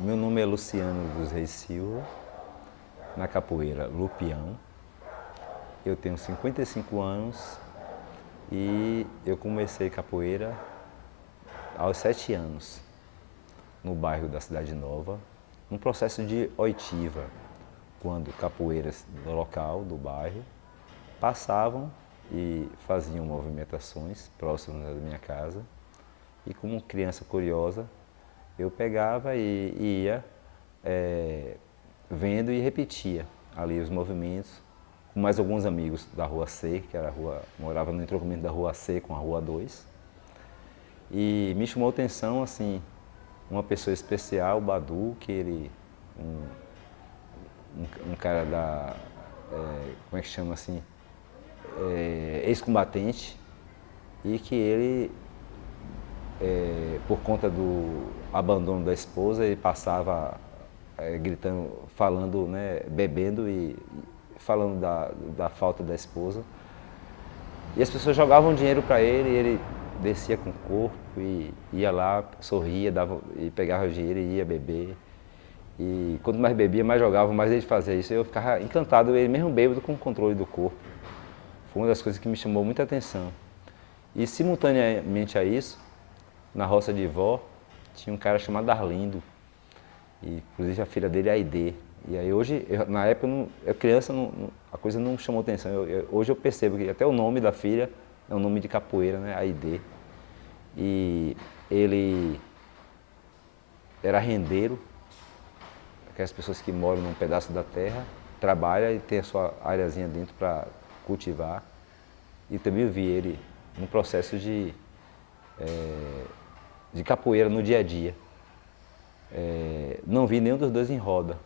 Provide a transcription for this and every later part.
Meu nome é Luciano dos Reis Silva, na capoeira Lupião. Eu tenho 55 anos e eu comecei capoeira aos 7 anos, no bairro da Cidade Nova, num processo de oitiva, quando capoeiras do local, do bairro, passavam e faziam movimentações próximas da minha casa. E como criança curiosa, eu pegava e ia vendo e repetia ali os movimentos com mais alguns amigos da Rua C, que era a rua, morava no entroncamento da Rua C com a Rua 2. E me chamou a atenção, assim, uma pessoa especial, o Badu, que ele, um cara da, como é que chama assim, ex-combatente, e que ele, por conta do abandono da esposa, ele passava gritando, falando, né, bebendo e falando da falta da esposa. E as pessoas jogavam dinheiro para ele e ele descia com o corpo e ia lá, sorria, e pegava o dinheiro e ia beber. E quanto mais bebia, mais jogava, mais ele fazia isso. Eu ficava encantado, ele mesmo bêbado, com o controle do corpo. Foi uma das coisas que me chamou muita atenção. E simultaneamente a isso, na roça de vó, tinha um cara chamado Arlindo. E inclusive a filha dele é a Aide. E aí hoje, na época, eu criança, a coisa não me chamou atenção. Hoje eu percebo que até o nome da filha é um nome de capoeira, né? Aide. E ele era rendeiro, aquelas pessoas que moram num pedaço da terra, trabalha e tem a sua areazinha dentro para cultivar. E também eu vi ele num processo de capoeira no dia a dia. Não vi nenhum dos dois em roda.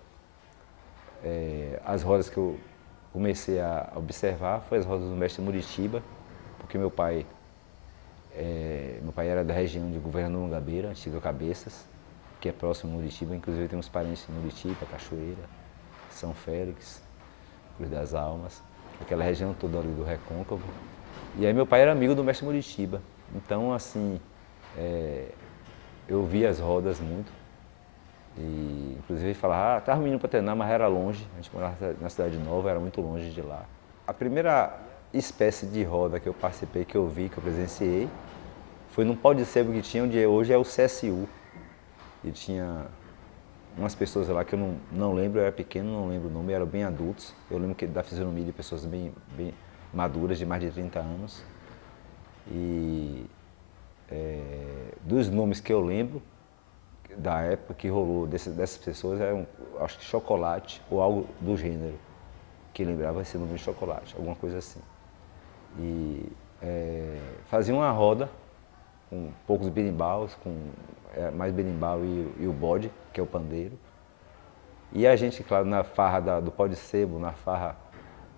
As rodas que eu comecei a observar foram as rodas do mestre Muritiba, porque meu pai era da região de Governador Mangabeira, antiga Cabeças, que é próximo a Muritiba. Inclusive tem uns parentes em Muritiba, Cachoeira, São Félix, Cruz das Almas, aquela região toda ali do Recôncavo. E aí meu pai era amigo do mestre Muritiba. Então, assim, eu vi as rodas muito. E, inclusive, ele falava, estava menino para treinar, mas era longe. A gente morava na Cidade Nova, era muito longe de lá. A primeira espécie de roda que eu participei, que eu vi, que eu presenciei, foi num pau de sebo que tinha, onde hoje é o CSU. E tinha umas pessoas lá que eu não lembro, eu era pequeno, não lembro o nome, eram bem adultos. Eu lembro da fisionomia de pessoas bem maduras, de mais de 30 anos. E dos nomes que eu lembro, da época que rolou dessas pessoas, eram, acho que Chocolate ou algo do gênero, que lembrava esse nome de Chocolate, alguma coisa assim. E fazia uma roda com poucos berimbaus, com mais berimbau e o bode, que é o pandeiro. E a gente, claro, na farra do pau de sebo, na farra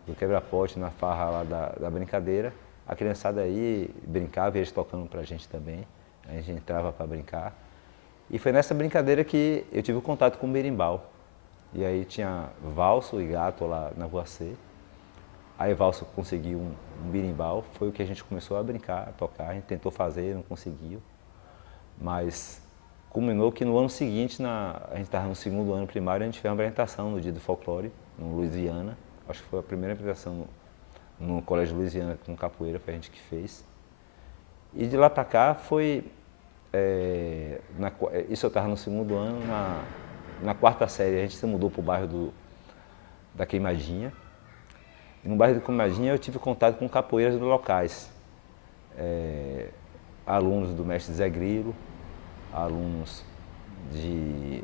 do quebra-pote, na farra lá da brincadeira, a criançada aí brincava e eles tocando pra gente também. A gente entrava para brincar. E foi nessa brincadeira que eu tive o contato com o berimbau. E aí tinha Valso e Gato lá na Rua C. Aí Valso conseguiu um berimbau, foi o que a gente começou a brincar, a tocar. A gente tentou fazer, não conseguiu. Mas culminou que no ano seguinte, a gente estava no segundo ano primário, a gente fez uma apresentação no Dia do Folclore, no Louisiana. Acho que foi a primeira apresentação no Colégio Louisiana com capoeira, foi a gente que fez. E de lá para cá foi... isso eu estava no segundo ano, na quarta série a gente se mudou para o bairro da Queimadinha. E no bairro da Queimadinha eu tive contato com capoeiras locais. Alunos do mestre Zé Grilo, alunos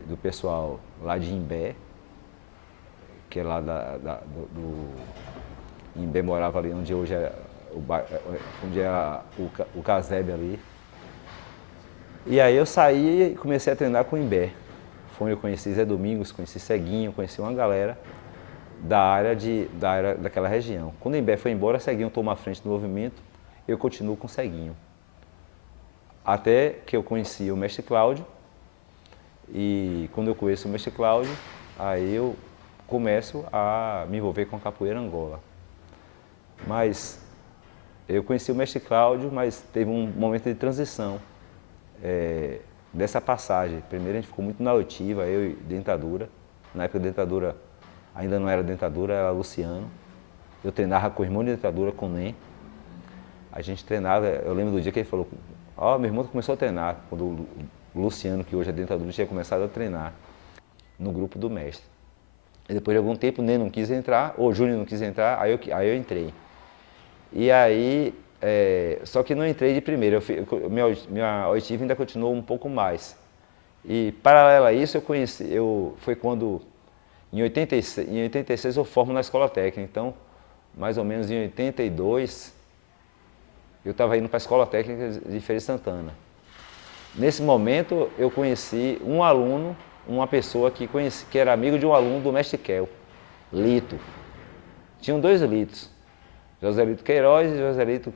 do pessoal lá de Imbé, que é lá Imbé morava ali onde hoje é onde é o casebre ali. E aí eu saí e comecei a treinar com o Imbé. Foi onde eu conheci Zé Domingos, conheci Ceguinho, conheci uma galera da área daquela região. Quando o Imbé foi embora, Ceguinho tomou a frente do movimento, eu continuo com Ceguinho. Até que eu conheci o mestre Cláudio, e quando eu conheço o mestre Cláudio, aí eu começo a me envolver com a capoeira Angola. Mas eu conheci o mestre Cláudio, mas teve um momento de transição dessa passagem. Primeiro a gente ficou muito na oitiva, eu e Dentadura. Na época a Dentadura ainda não era Dentadura, era Luciano. Eu treinava com o irmão de Dentadura, com o Nem. A gente treinava, eu lembro do dia que ele falou, meu irmão começou a treinar, quando o Luciano, que hoje é Dentadura, tinha começado a treinar no grupo do mestre. E depois de algum tempo o Nem não quis entrar, ou o Júnior não quis entrar, aí eu entrei. E aí, só que não entrei de primeira, minha oitiva ainda continuou um pouco mais. E paralelo a isso, foi quando, em 86 eu formo na escola técnica, então, mais ou menos em 82, eu estava indo para a escola técnica de Feira de Santana. Nesse momento, eu conheci um aluno, uma pessoa que era amigo de um aluno do mestre Kel, Lito. Tinham dois Litos. Joselito Queiroz e Joselito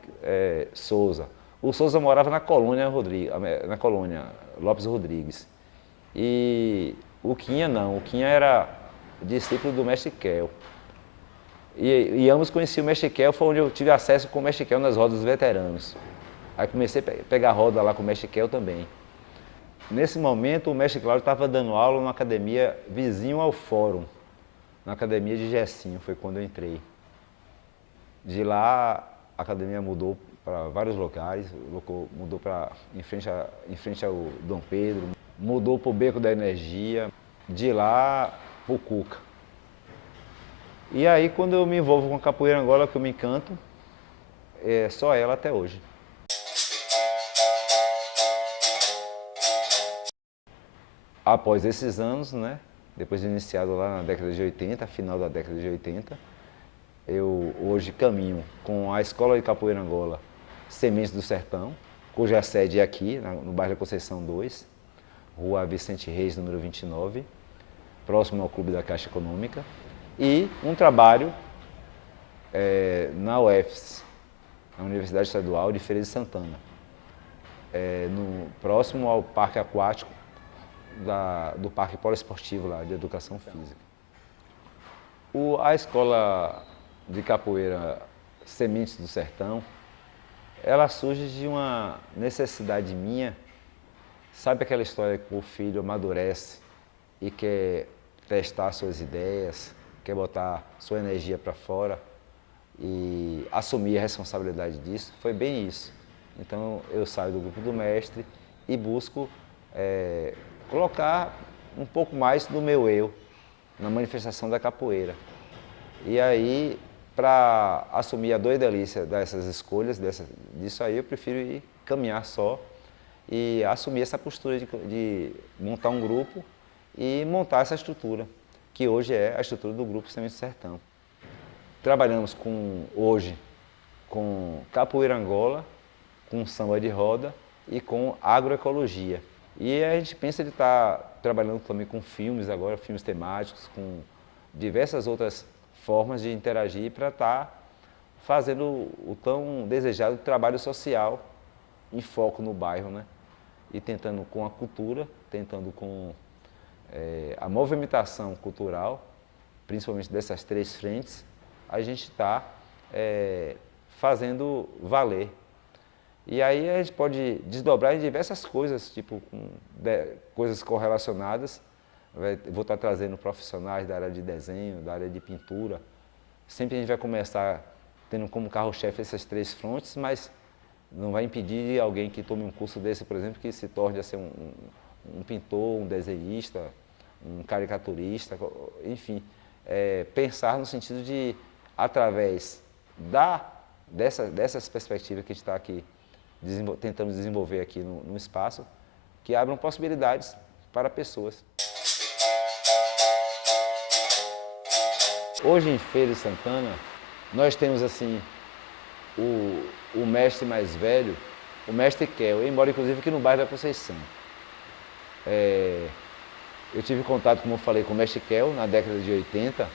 Souza. O Souza morava na colônia Lopes Rodrigues. E o Quinha não, o Quinha era discípulo do mestre Kel. E ambos conheciam o mestre Kel, foi onde eu tive acesso com o mestre Kel nas rodas dos veteranos. Aí comecei a pegar roda lá com o mestre Kel também. Nesse momento o mestre Cláudio estava dando aula numa academia vizinho ao fórum, na academia de Gessinho, foi quando eu entrei. De lá, a academia mudou para vários locais, mudou em frente ao Dom Pedro, mudou para o Beco da Energia, de lá para o Cuca. E aí, quando eu me envolvo com a capoeira Angola, que eu me encanto, é só ela até hoje. Após esses anos, né, depois de iniciado lá na década de 80, final da década de 80, eu hoje caminho com a Escola de Capoeira Angola Sementes do Sertão, cuja sede é aqui, no bairro da Conceição 2, Rua Vicente Reis, número 29, próximo ao Clube da Caixa Econômica, e um trabalho na UFES, na Universidade Estadual de Feira de Santana, próximo ao Parque Aquático do Parque Poliesportivo lá, de Educação Física. A Escola de Capoeira Sementes do Sertão, ela surge de uma necessidade minha. Sabe aquela história que o filho amadurece e quer testar suas ideias, quer botar sua energia para fora e assumir a responsabilidade disso? Foi bem isso. Então eu saio do grupo do mestre e busco colocar um pouco mais do meu eu na manifestação da capoeira. E aí, para assumir a doidelice dessas escolhas, disso aí, eu prefiro ir caminhar só e assumir essa postura de montar um grupo e montar essa estrutura, que hoje é a estrutura do Grupo Sementes do Sertão. Trabalhamos hoje com capoeira Angola, com samba de roda e com agroecologia. E a gente pensa de estar trabalhando também com filmes agora, filmes temáticos, com diversas outras formas de interagir para estar fazendo o tão desejado trabalho social em foco no bairro, né? E tentando com a cultura, tentando com a movimentação cultural, principalmente dessas três frentes, a gente está fazendo valer. E aí a gente pode desdobrar em diversas coisas, tipo coisas correlacionadas. Vou estar trazendo profissionais da área de desenho, da área de pintura. Sempre a gente vai começar tendo como carro-chefe essas três frontes, mas não vai impedir alguém que tome um curso desse, por exemplo, que se torne a ser um pintor, um desenhista, um caricaturista, enfim. Pensar no sentido de, através dessas perspectivas que a gente está aqui tentando desenvolver aqui no espaço, que abram possibilidades para pessoas. Hoje em Feira de Santana, nós temos assim o mestre mais velho, o mestre Kel. Ele mora inclusive aqui no bairro da Conceição. Eu tive contato, como eu falei, com o mestre Kel na década de 80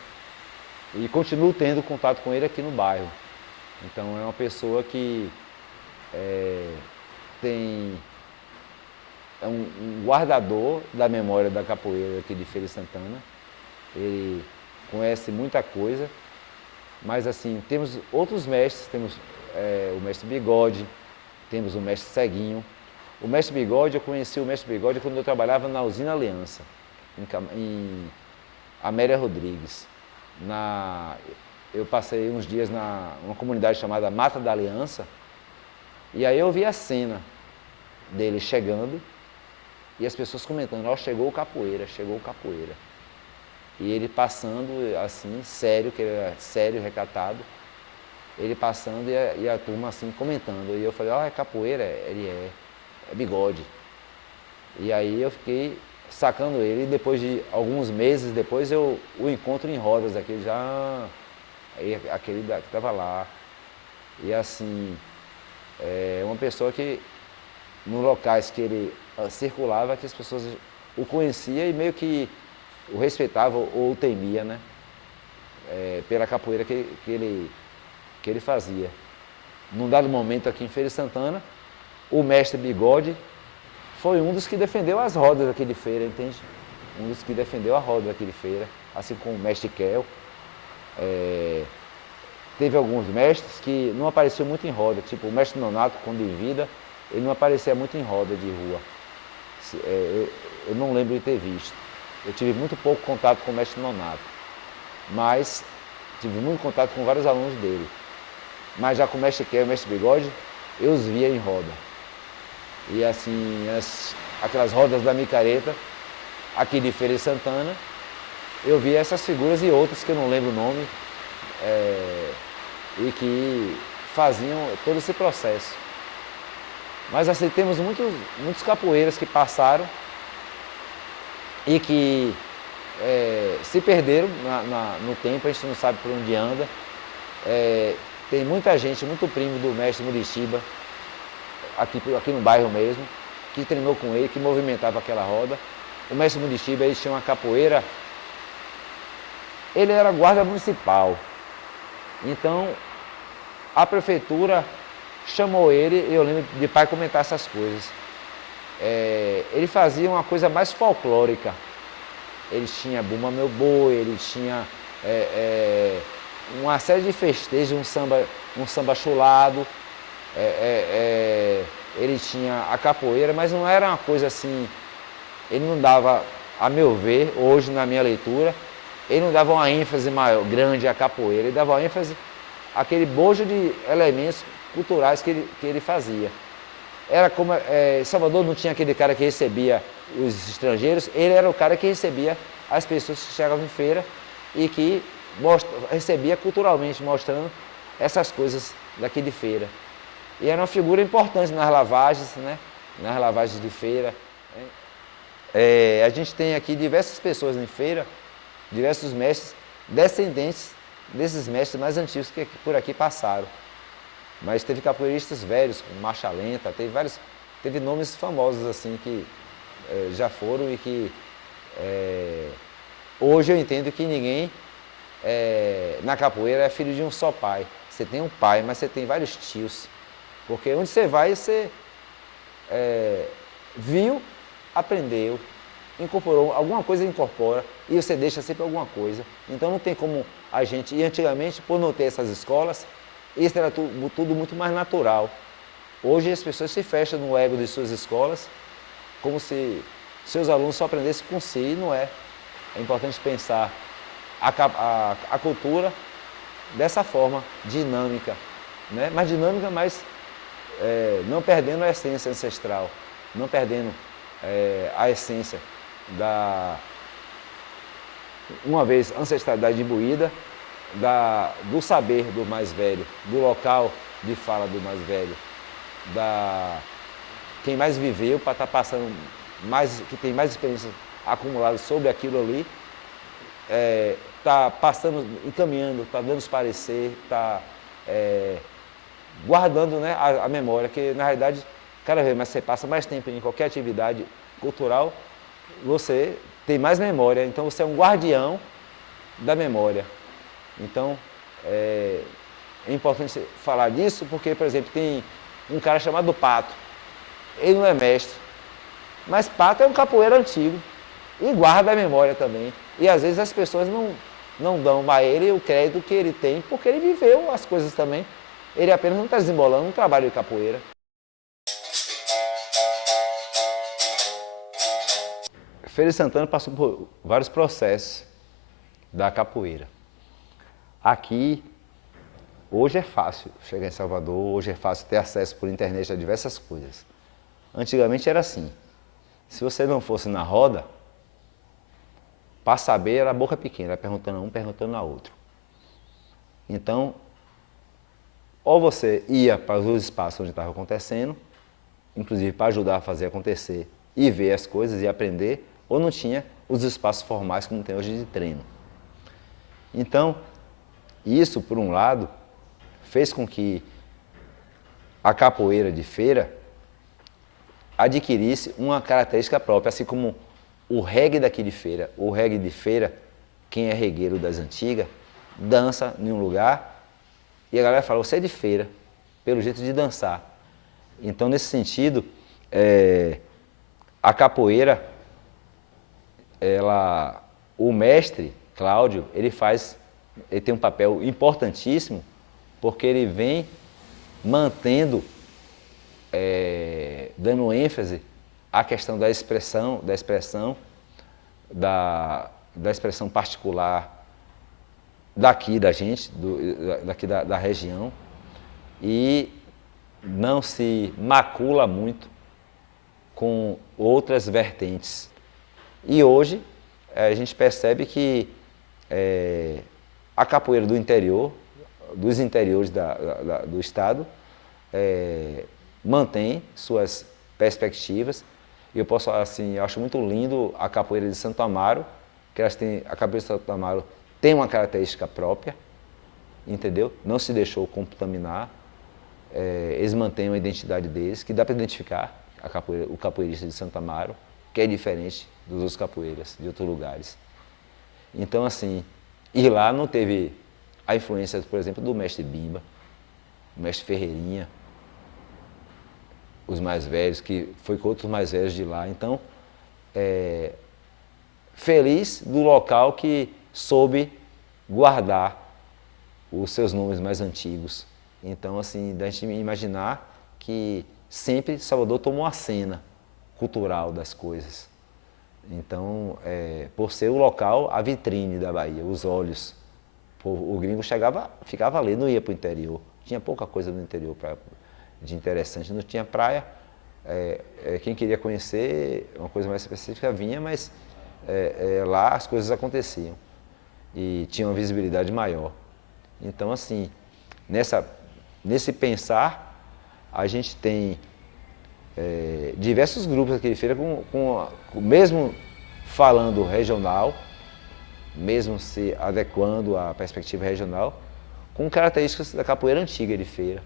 e continuo tendo contato com ele aqui no bairro. Então é uma pessoa que é um guardador da memória da capoeira aqui de Feira de Santana. Ele conhece muita coisa, mas assim, temos outros mestres, temos o mestre Bigode, temos o mestre Ceguinho. O mestre Bigode, eu conheci o mestre Bigode quando eu trabalhava na Usina Aliança, em Amélia Rodrigues. Eu passei uns dias numa comunidade chamada Mata da Aliança, e aí eu vi a cena dele chegando e as pessoas comentando, ó, chegou o capoeira, chegou o capoeira. E ele passando assim, sério, que ele era sério, recatado, ele passando e a turma assim comentando. E eu falei, ó, é capoeira? Ele é Bigode. E aí eu fiquei sacando ele e depois de alguns meses depois eu o encontro em rodas, aquele que estava lá. E assim, uma pessoa que, nos locais que ele circulava, que as pessoas o conheciam e meio que o respeitavam ou o temia, né? Pela capoeira que ele fazia. Num dado momento aqui em Feira de Santana, o mestre Bigode foi um dos que defendeu as rodas aqui de feira, entende? Um dos que defendeu a roda aqui de feira, assim como o mestre Kel. Teve alguns mestres que não apareciam muito em roda, tipo o mestre Nonato, quando em vida, ele não aparecia muito em roda de rua. Eu não lembro de ter visto. Eu tive muito pouco contato com o mestre Nonato, mas tive muito contato com vários alunos dele. Mas já com o mestre Kel e o mestre Bigode, eu os via em roda. E assim, aquelas rodas da micareta, aqui de Feira de Santana, eu via essas figuras e outras que eu não lembro o nome, e que faziam todo esse processo. Mas assim, temos muitos capoeiras que passaram e que se perderam no tempo, a gente não sabe por onde anda. Tem muita gente, muito primo do mestre Murixiba, aqui no bairro mesmo, que treinou com ele, que movimentava aquela roda. O mestre Murixiba, ele tinha uma capoeira, ele era guarda municipal. Então, a prefeitura chamou ele, eu lembro de pai comentar essas coisas. Ele fazia uma coisa mais folclórica. Ele tinha Bumba Meu Boi, ele tinha uma série de festejos, um samba chulado, ele tinha a capoeira, mas não era uma coisa assim, ele não dava, a meu ver, hoje na minha leitura, ele não dava uma ênfase maior, grande à capoeira, ele dava uma ênfase àquele bojo de elementos culturais que ele fazia. Era como, Salvador não tinha aquele cara que recebia os estrangeiros, ele era o cara que recebia as pessoas que chegavam em feira e que recebia culturalmente, mostrando essas coisas daqui de feira. E era uma figura importante nas lavagens, né? Nas lavagens de feira. A gente tem aqui diversas pessoas em feira, diversos mestres, descendentes desses mestres mais antigos que por aqui passaram. Mas teve capoeiristas velhos, como Marcha Lenta, teve nomes famosos assim que já foram e que hoje eu entendo que ninguém na capoeira é filho de um só pai. Você tem um pai, mas você tem vários tios. Porque onde você vai, você viu, aprendeu, incorporou, alguma coisa incorpora e você deixa sempre alguma coisa. Então não tem como a gente, e antigamente, por não ter essas escolas, isso era tudo muito mais natural. Hoje as pessoas se fecham no ego de suas escolas, como se seus alunos só aprendessem com si, e não é. É importante pensar a cultura dessa forma, dinâmica, né? Mais dinâmica, mas não perdendo a essência ancestral, não perdendo a essência uma vez, ancestralidade imbuída, do saber do mais velho, do local de fala do mais velho, quem mais viveu para estar passando, que tem mais experiência acumulada sobre aquilo ali, está passando, encaminhando, está dando os parecer, está guardando, né, a memória, que na realidade, cada vez mais você passa mais tempo em qualquer atividade cultural, você tem mais memória, então você é um guardião da memória. Então, é importante falar disso porque, por exemplo, tem um cara chamado Pato, ele não é mestre, mas Pato é um capoeira antigo e guarda a memória também. E às vezes as pessoas não dão a ele o crédito que ele tem, porque ele viveu as coisas também. Ele apenas não está desembolando um trabalho de capoeira. Feira de Santana passou por vários processos da capoeira. Aqui, hoje é fácil chegar em Salvador, hoje é fácil ter acesso por internet a diversas coisas. Antigamente era assim, se você não fosse na roda, para saber era a boca pequena, perguntando a um, perguntando a outro. Então, ou você ia para os espaços onde estava acontecendo, inclusive para ajudar a fazer acontecer e ver as coisas e aprender, ou não tinha os espaços formais como tem hoje de treino. Então, isso, por um lado, fez com que a capoeira de feira adquirisse uma característica própria, assim como o reggae daqui de feira. O reggae de feira, quem é regueiro das antigas, dança em um lugar e a galera fala, você é de feira, pelo jeito de dançar. Então, nesse sentido, a capoeira, o mestre, Cláudio, ele tem um papel importantíssimo, porque ele vem mantendo, dando ênfase à questão da expressão particular daqui da gente, daqui da região, e não se macula muito com outras vertentes. E hoje a gente percebe que a capoeira do interior, dos interiores do estado, mantém suas perspectivas. E eu posso falar assim, eu acho muito lindo a capoeira de Santo Amaro, que a capoeira de Santo Amaro tem uma característica própria, entendeu? Não se deixou contaminar, eles mantêm a identidade deles, que dá para identificar o capoeirista de Santo Amaro, que é diferente dos outros capoeiras de outros lugares. Então, assim, e lá não teve a influência, por exemplo, do mestre Bimba, o mestre Ferreirinha, os mais velhos, que foi com outros mais velhos de lá. Então, feliz do local que soube guardar os seus nomes mais antigos. Então, assim, da gente imaginar que sempre Salvador tomou a cena cultural das coisas. Então, por ser o local, a vitrine da Bahia, os olhos. O gringo ficava ali, não ia para o interior. Tinha pouca coisa no interior de interessante, não tinha praia. Quem queria conhecer uma coisa mais específica vinha, mas lá as coisas aconteciam e tinha uma visibilidade maior. Então, assim, nesse pensar, a gente tem diversos grupos aqui de feira, mesmo falando regional, mesmo se adequando à perspectiva regional, com características da capoeira antiga de feira.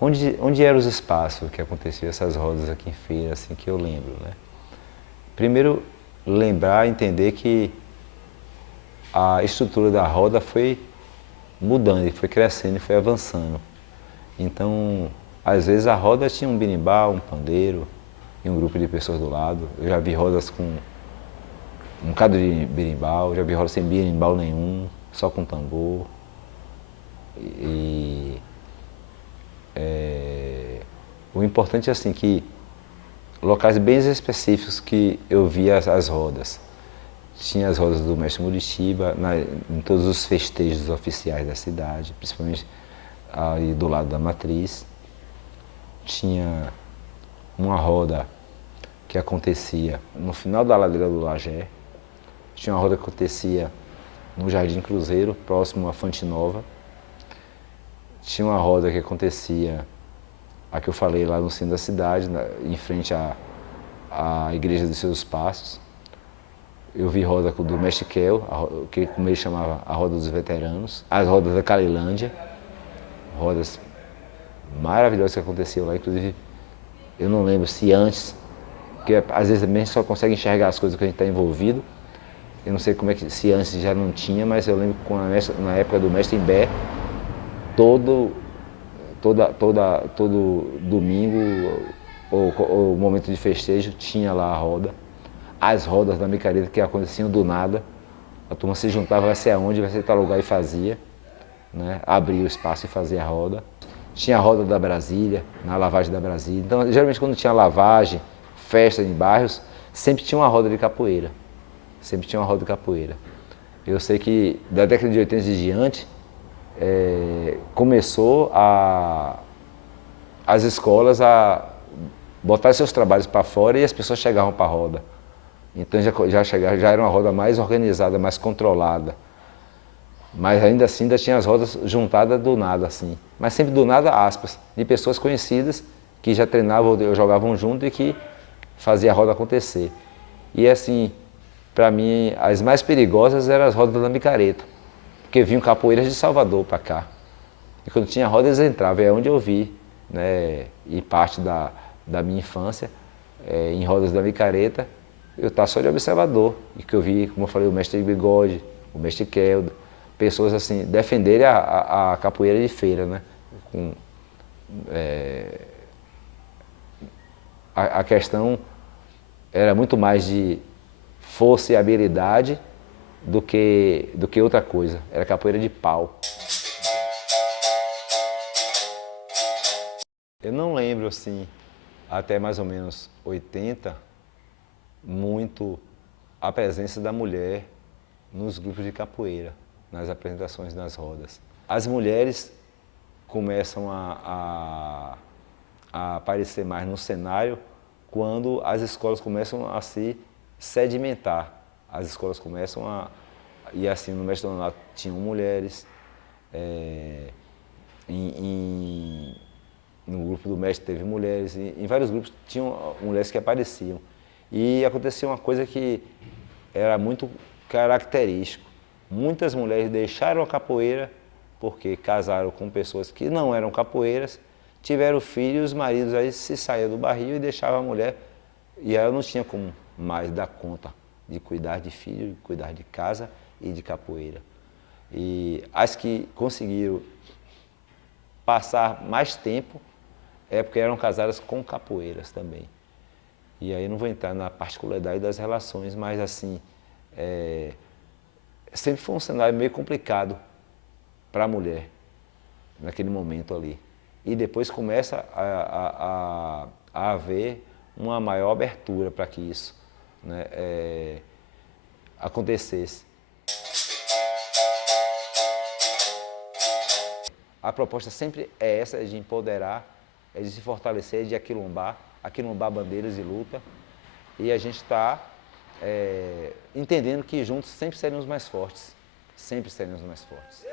Onde eram os espaços que aconteciam essas rodas aqui em feira, assim, que eu lembro, né? Primeiro, lembrar, entender que a estrutura da roda foi mudando, foi crescendo e foi avançando. Então, às vezes a roda tinha um berimbau, um pandeiro e um grupo de pessoas do lado. Eu já vi rodas com um bocado de berimbau, já vi rodas sem berimbau nenhum, só com tambor. E o importante é assim que locais bem específicos que eu via as rodas. Tinha as rodas do mestre Muritiba, em todos os festejos oficiais da cidade, principalmente ali do lado da matriz. Tinha uma roda que acontecia no final da ladeira do Lagé. Tinha uma roda que acontecia no Jardim Cruzeiro, próximo à Fonte Nova. Tinha uma roda que acontecia, a que eu falei, lá no centro da cidade, em frente à Igreja dos Seus Passos. Eu vi roda do Mestre Kel, que como ele chamava, a roda dos veteranos. As rodas da Calilândia, rodas maravilhosas que aconteciam lá, inclusive eu não lembro se antes, porque às vezes também a gente só consegue enxergar as coisas que a gente está envolvido. Eu não sei como é que, se antes já não tinha, mas eu lembro que na época do Mestre Imbé, todo domingo ou momento de festejo tinha lá a roda. As rodas da micareta que aconteciam do nada, a turma se juntava, vai ser aonde, vai ser tal lugar e fazia, né? Abria o espaço e fazia a roda. Tinha a roda da Brasília, na lavagem da Brasília. Então, geralmente quando tinha lavagem, festa em bairros, sempre tinha uma roda de capoeira. Sempre tinha uma roda de capoeira. Eu sei que da década de 80 em diante, começou as escolas a botar seus trabalhos para fora e as pessoas chegavam para a roda. Então já era uma roda mais organizada, mais controlada. Mas ainda assim ainda tinha as rodas juntadas do nada, assim. Mas sempre do nada, aspas, de pessoas conhecidas que já treinavam ou jogavam junto e que faziam a roda acontecer. E assim, para mim, as mais perigosas eram as rodas da micareta, porque vinham capoeiras de Salvador para cá. E quando tinha roda eles entravam, é onde eu vi, né, e parte da minha infância, em rodas da micareta, eu estava só de observador, e que eu vi, como eu falei, o mestre Bigode, o mestre Keldo, pessoas assim, defenderem a capoeira de feira, né? A questão era muito mais de força e habilidade do que outra coisa, era capoeira de pau. Eu não lembro, assim, até mais ou menos 80, muito a presença da mulher nos grupos de capoeira, nas apresentações nas rodas. As mulheres começam a aparecer mais no cenário quando as escolas começam a se sedimentar. As escolas começam e assim, no Mestre Donato tinham mulheres, no grupo do mestre teve mulheres, em vários grupos tinham mulheres que apareciam. E acontecia uma coisa que era muito característico. Muitas mulheres deixaram a capoeira porque casaram com pessoas que não eram capoeiras, tiveram filhos, os maridos aí se saíam do barril e deixavam a mulher. E ela não tinha como mais dar conta de cuidar de filho, de cuidar de casa e de capoeira. E as que conseguiram passar mais tempo é porque eram casadas com capoeiras também. E aí não vou entrar na particularidade das relações, mas assim, sempre foi um cenário meio complicado para a mulher, naquele momento ali. E depois começa a haver uma maior abertura para que isso, né, acontecesse. A proposta sempre é essa, é de empoderar, é de se fortalecer, é de aquilombar bandeiras de luta. E a gente está entendendo que juntos sempre seremos mais fortes. Sempre seremos mais fortes.